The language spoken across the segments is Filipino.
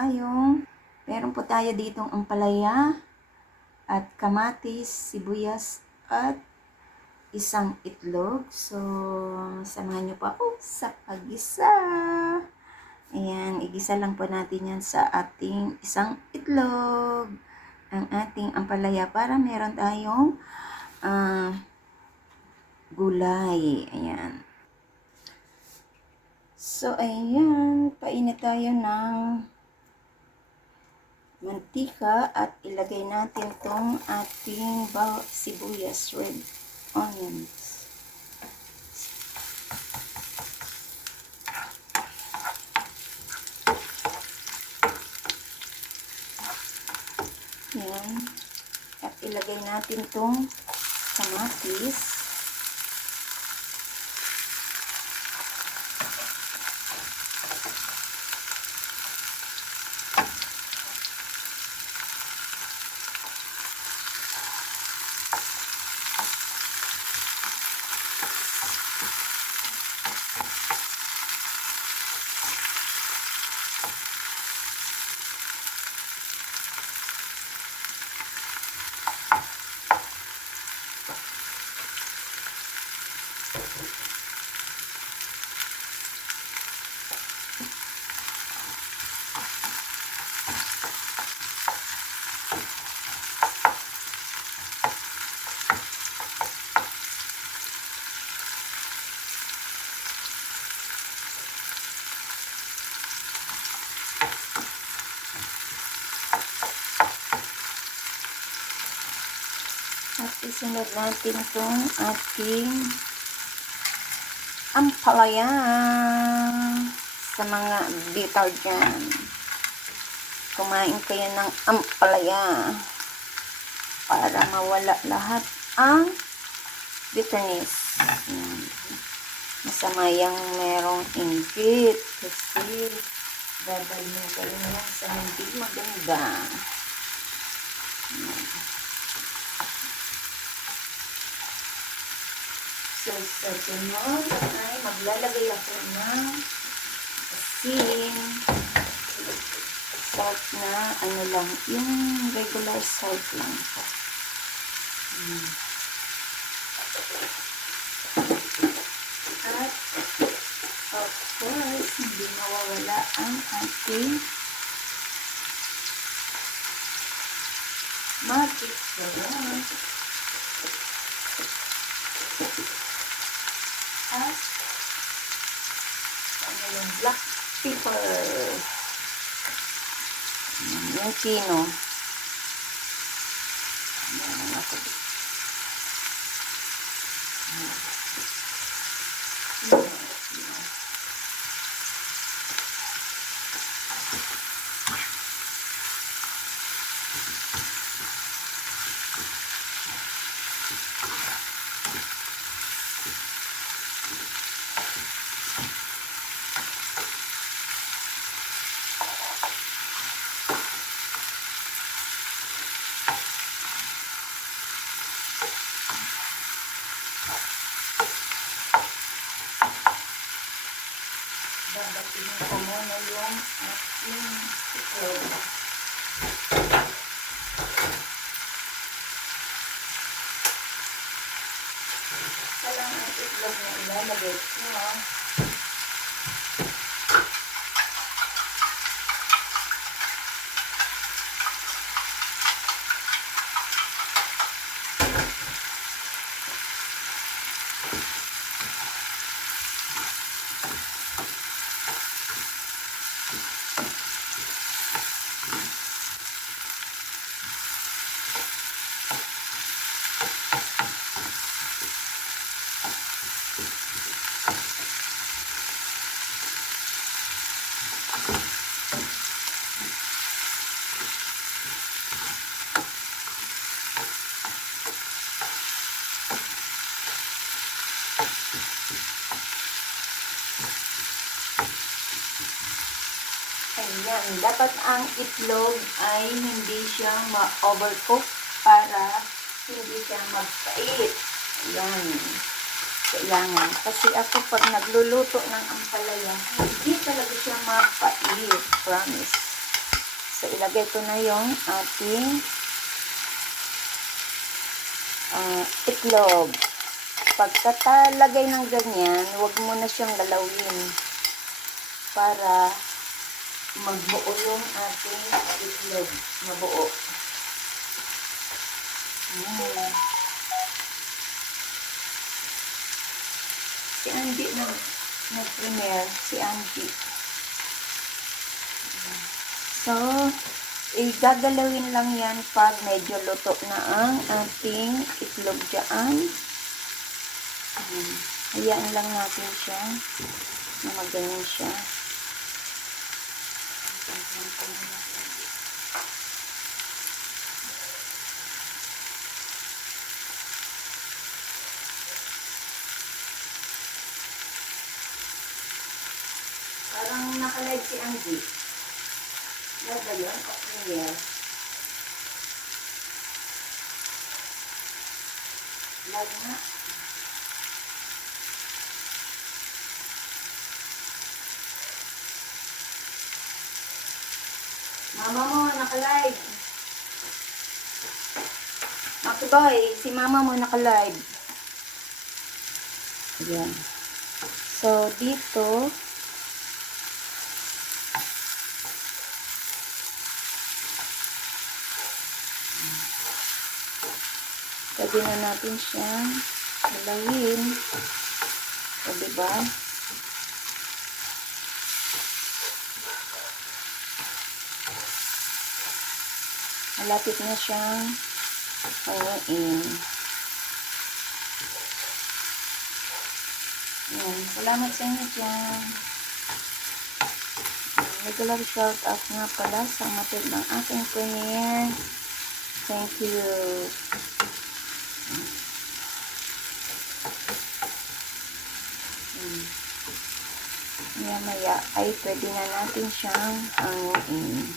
tayong, meron po tayo ditong ampalaya at kamatis, sibuyas at isang itlog. So, samahan niyo po ako sa pag-isa. Ayan, igisa lang po natin yan sa ating isang itlog. Ang ating ampalaya para meron tayong ah, gulay. Ayan. So, ayan. Painit tayo ng mantika at ilagay natin tong ating sibuyas, red onions. Yan. At ilagay natin tong kamatis. At isunod natin itong ating ampalaya sa mga bitter dyan. Kumain kayo ng ampalaya para mawala lahat ang bitterness. Yan. Masama yung merong inggit kasi dadalhin yan sa hindi maganda. So, sa sunod ay maglalagay ako ng asin, salt na, ano lang, yung regular salt lang po. Hmm. At, of course, hindi mawawala ang ating magic sarap. at ano yung black pepper. Yung. Yan ang ako. Yan. Yan, kino. Babatiin ko muna yung ating itlog. Ito lang ang itlog na ilalagay ko. Ayan, dapat ang itlog ay hindi siya ma-overcook para hindi siya magpait. Ayan. Kailangan. Kasi ako pag nagluluto ng ampalaya, hindi talaga siya mapait. Promise. So, ilagay ko na yung ating ah, itlog. Pagkatalagay ng ganyan, huwag mo na siyang galawin para magbuo yung ating itlog. Mabuo. Ayan. Si Andy nag nag-premiere. Si Andy. So, igagalawin lang yan pag medyo luto na ang ating itlog dyan. Ayan. Hayaan lang natin siya na magganyan siya. Parang nakalive si Andy. Live ba yun? O premiere? Live na. Mama mo, nakalive. Maki boy, si mama mo nakalive. Ayan. So, dito, pwede na natin siyang galawin. O, diba? Malapit na siyang hanguin. Yan. Salamat sa inyo dyan. Regular shout out nga pala sa matid ng aking premiere. Thank you. Hmm. Maya maya ay pwede na natin siyang hanguin.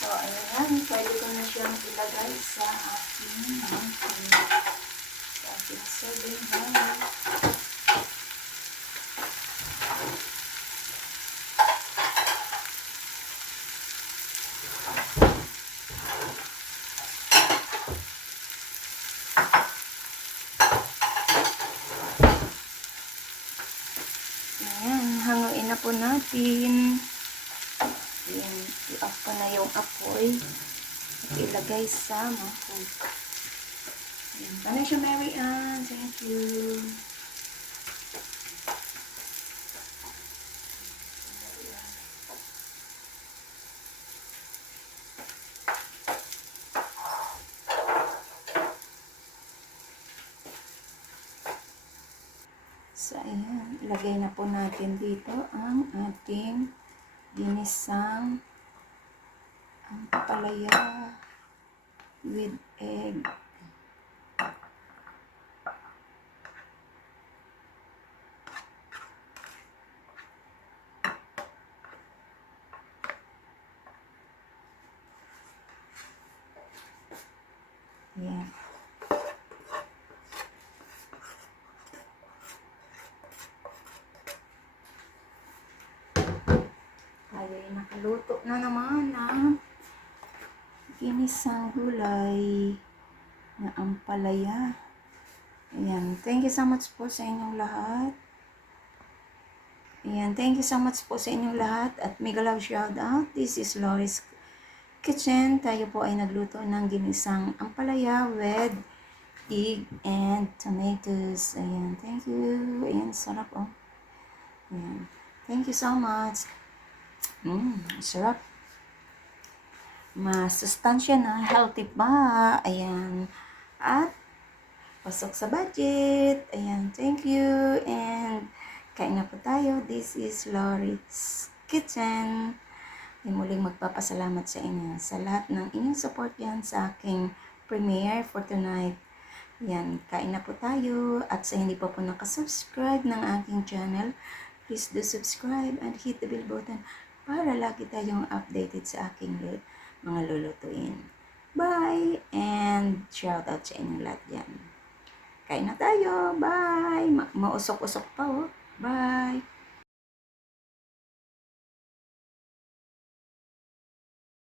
So, ayan. Pwede ko na siyang ilagay sa ating sa ating serving bowl. Ayan, hanguin po natin. I-off ko na yung apoy. Ilagay sa mahog. Ayan, kami siya Mary Ann. Thank you. So, ayan. Ilagay na po natin dito ang ating ginisang ang papalaya with egg. Yan. Tayo ay nakaluto na naman ng ginisang gulay na ampalaya. Ayan. Thank you so much po sa inyong lahat. Ayan. Thank you so much po sa inyong lahat. At mega love shout out. This is Loris Kitchen. Tayo po ay nagluto ng ginisang ampalaya with egg and tomatoes. Ayan. Thank you. Ayan. Sarap oh. Ayan. Thank you so much. Mmm, sarap. Masustansya na, healthy pa. Ayan. At, pasok sa budget. Ayan, thank you. And, kain na po tayo. This is Lori's Kitchen. Ay muling magpapasalamat sa inyo sa lahat ng inyong support yan sa aking premiere for tonight. Yan, kain na po tayo. At sa hindi pa po nakasubscribe ng aking channel, please do subscribe and hit the bell button para lagi tayong updated sa aking mga lulutuin. Bye! And shout out sa inyong lahat yan. Kain na tayo. Bye! Ma- mausok-usok pa oh. Bye!